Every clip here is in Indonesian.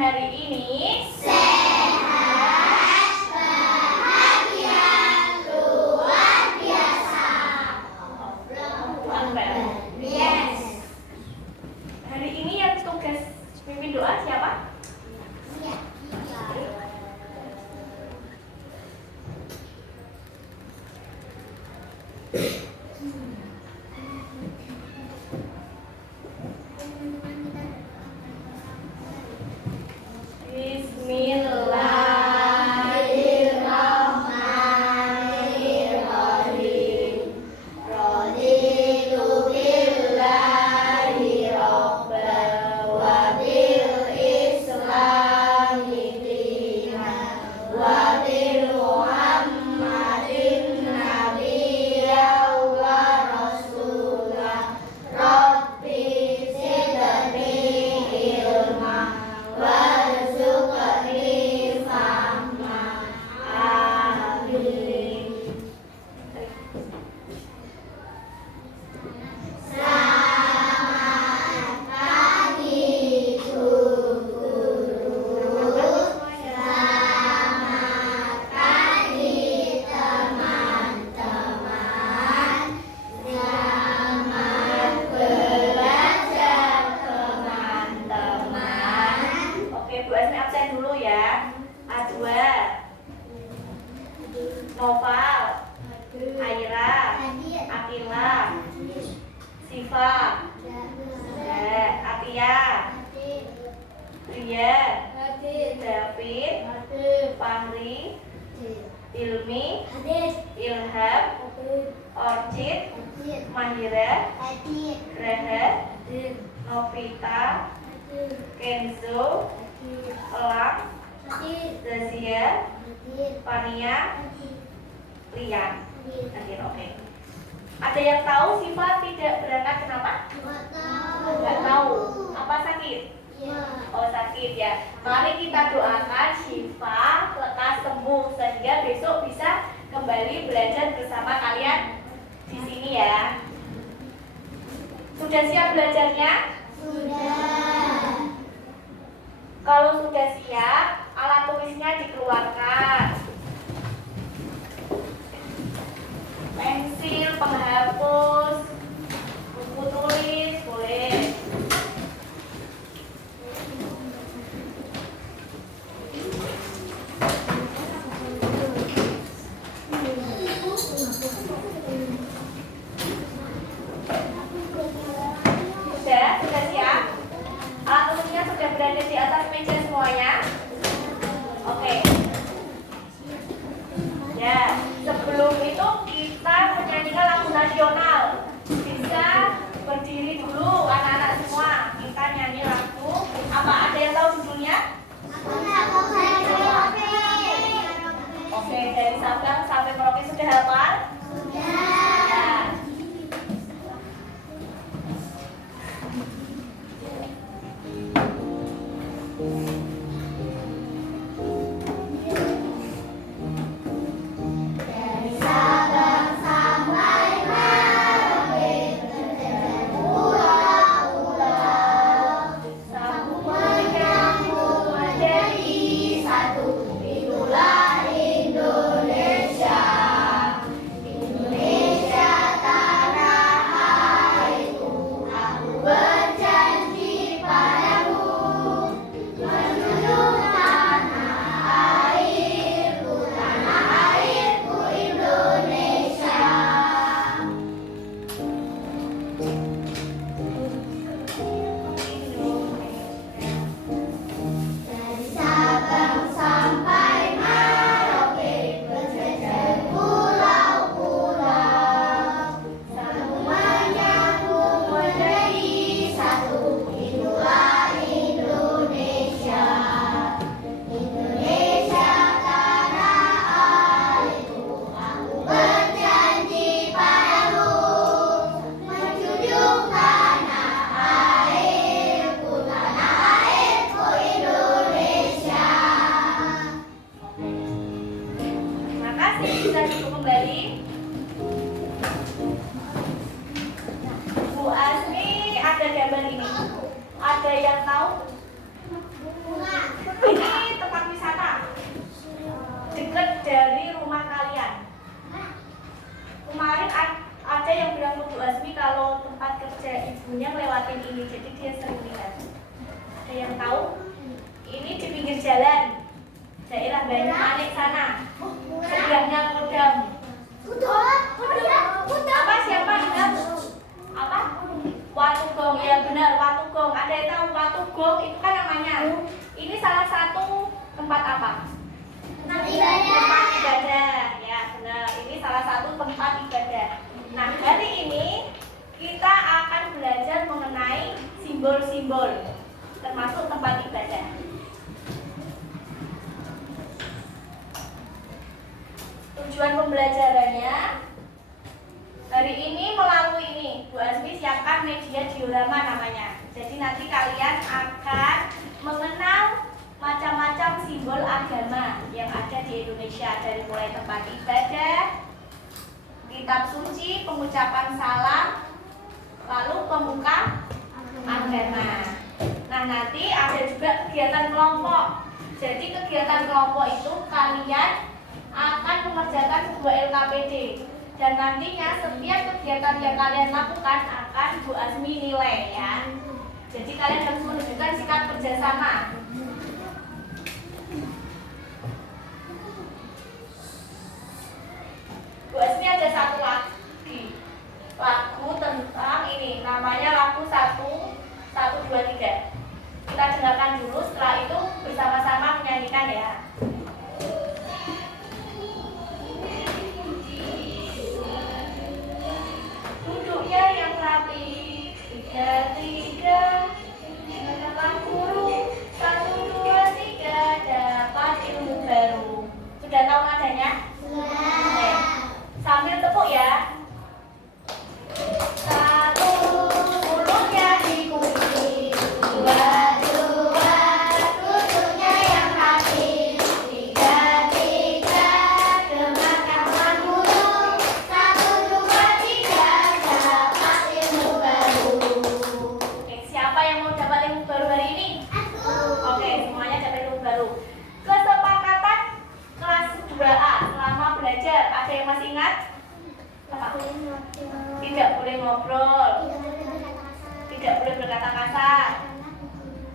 hari ini sehat, bahagia, luar biasa. Yes. Hari ini yang tugas pimpin doa siapa? Bismillahirrahmanirrahim. Raditu billahi rabban wa bil islami dinan wa bil muhammadin nabiyyan wa rasulah. Rabbi zidni ilma warzuqni fahma. Amin. Selamat pagi guru. Selamat pagi teman-teman. Selamat belajar teman-teman. Oke, Bu Asmi absen dulu ya. A2 Noval, Aira, Akila, Siva, Atia, Ria, David, Fahri, Ilmi, Ilham, Orchid, Mahira, Graha, Novita, Kenzo, Elang, Zazia, Fania, Lian. Oke. Ada yang tahu Siva tidak berangkat kenapa? Nggak tahu. Apa sakit? Oh, sakit ya. Mari kita doakan Siva lekas sembuh sehingga besok bisa kembali belajar bersama kalian di sini ya. Sudah siap belajarnya? Sudah. Kalau sudah siap, alat tulisnya dikeluarkan. Pensil, penghapus, buku tulis, boleh. Sudah siap? Alat tulisnya sudah berada di atas meja semuanya? Oke. Banyu Manik sana. Sebelahnya Kodam. Apa siapa ingat? Apa? Watugong, ya benar, Watugong. Ada yang tahu Watugong itu kan namanya. Ini salah satu tempat apa? Tempat ibadah. Ya benar, ini salah satu tempat ibadah. Nah hari ini kita akan belajar mengenai simbol-simbol termasuk tempat ibadah. Tujuan pembelajarannya hari ini melalui ini, Bu Azmi siapkan media diorama namanya. Jadi nanti kalian akan mengenal macam-macam simbol agama yang ada di Indonesia, dari mulai tempat ibadah, kitab suci, pengucapan salam, lalu pemuka agama. Nah nanti ada juga kegiatan kelompok. Jadi kegiatan kelompok itu kalian akan mengerjakan sebuah LKPD. Dan nantinya setiap kegiatan yang kalian lakukan akan Bu Azmi nilai ya. Jadi kalian harus menunjukkan sikap kerjasama. Bu Azmi ada satu lagi lagu tentang ini, namanya lagu 1, 2, 3. Kita dengarkan dulu, setelah itu bersama-sama menyanyikan ya. Duduknya yang rapi, 3, menekan guru, 1, 2, 3, dapat ilmu baru. Sudah tahu nadanya? Oke. Sambil tepuk ya. 1, mulutnya dikunci. 2, duduknya yang rapi. 3, gemakan guru. 1, 2, 3, dapat ilmu baru. Oke, siapa yang mau dapat ilmu baru hari ini? Oke, semuanya dapat ilmu baru. Kesepakatan kelas 2A selama belajar, ada yang masih ingat? Apa? Tidak boleh ngobrol, tidak boleh berkata kasar,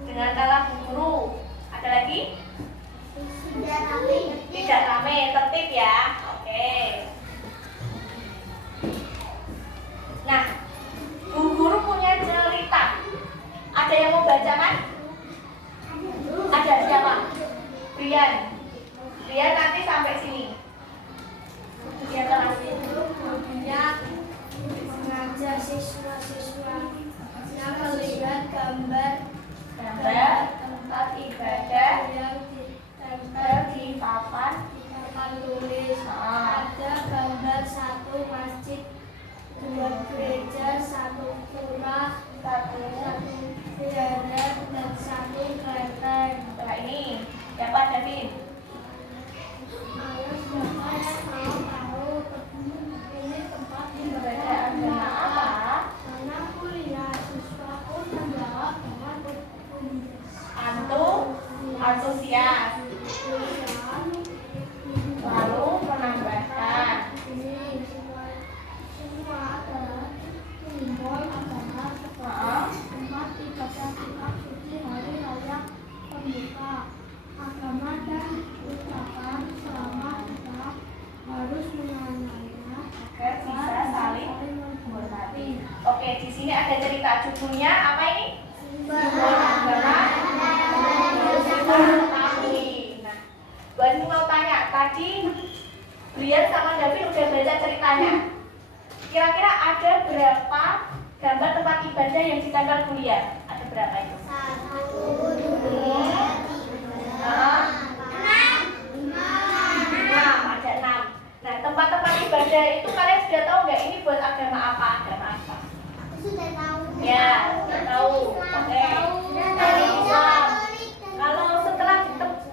dengarkanlah guru. Ada lagi? Tidak rame, tertib ya. Oke. Nah, Bu Guru punya cerita. Ada yang mau baca kan? Ada siapa? Brian. Brian nanti sampai sini. Dia kelas Mengajar siswa-siswa yang melihat gambar tempat ibadah yang ditempel di papan tulis. Ada gambar 1 masjid, 2 gereja, 1 pura, 1 biara, dan 1 kelenteng. Setelah ini siapa David? Ayo siapa yang mau tahu ini tempat Ibadah agama apa? Karena kuliah siswaku menjawab dengan Antusias. Lalu menambahkan ini semua adalah simbol agama seperti tempat ibadah kitab suci, hari raya pembuka agama, dan ucapan selamat. Kita harus mengenalnya agar bisa saling menghormati. Oke, di sini ada cerita, judulnya apa ini? Simbol agama. Nah, Bu Azmi mau tanya, tadi Brian sama David udah baca ceritanya. Kira-kira ada berapa gambar tempat ibadah yang ditempel kuliah? Ada berapa itu? 6, ada 6. Nah, tempat-tempat ibadah itu kalian sudah tahu nggak ini buat agama apa? Agama apa? sudah tahu. Ya, sudah tahu. Oke. Islam. Kalau setelah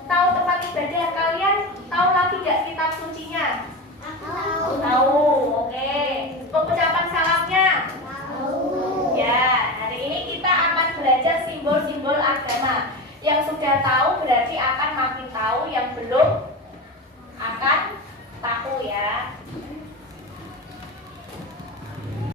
tahu tempat ibadah, kalian tahu lagi nggak kitab sucinya? Tahu. Oke. Pengucapan salamnya? Ya, hari ini kita akan belajar simbol-simbol agama. Yang sudah tahu berarti akan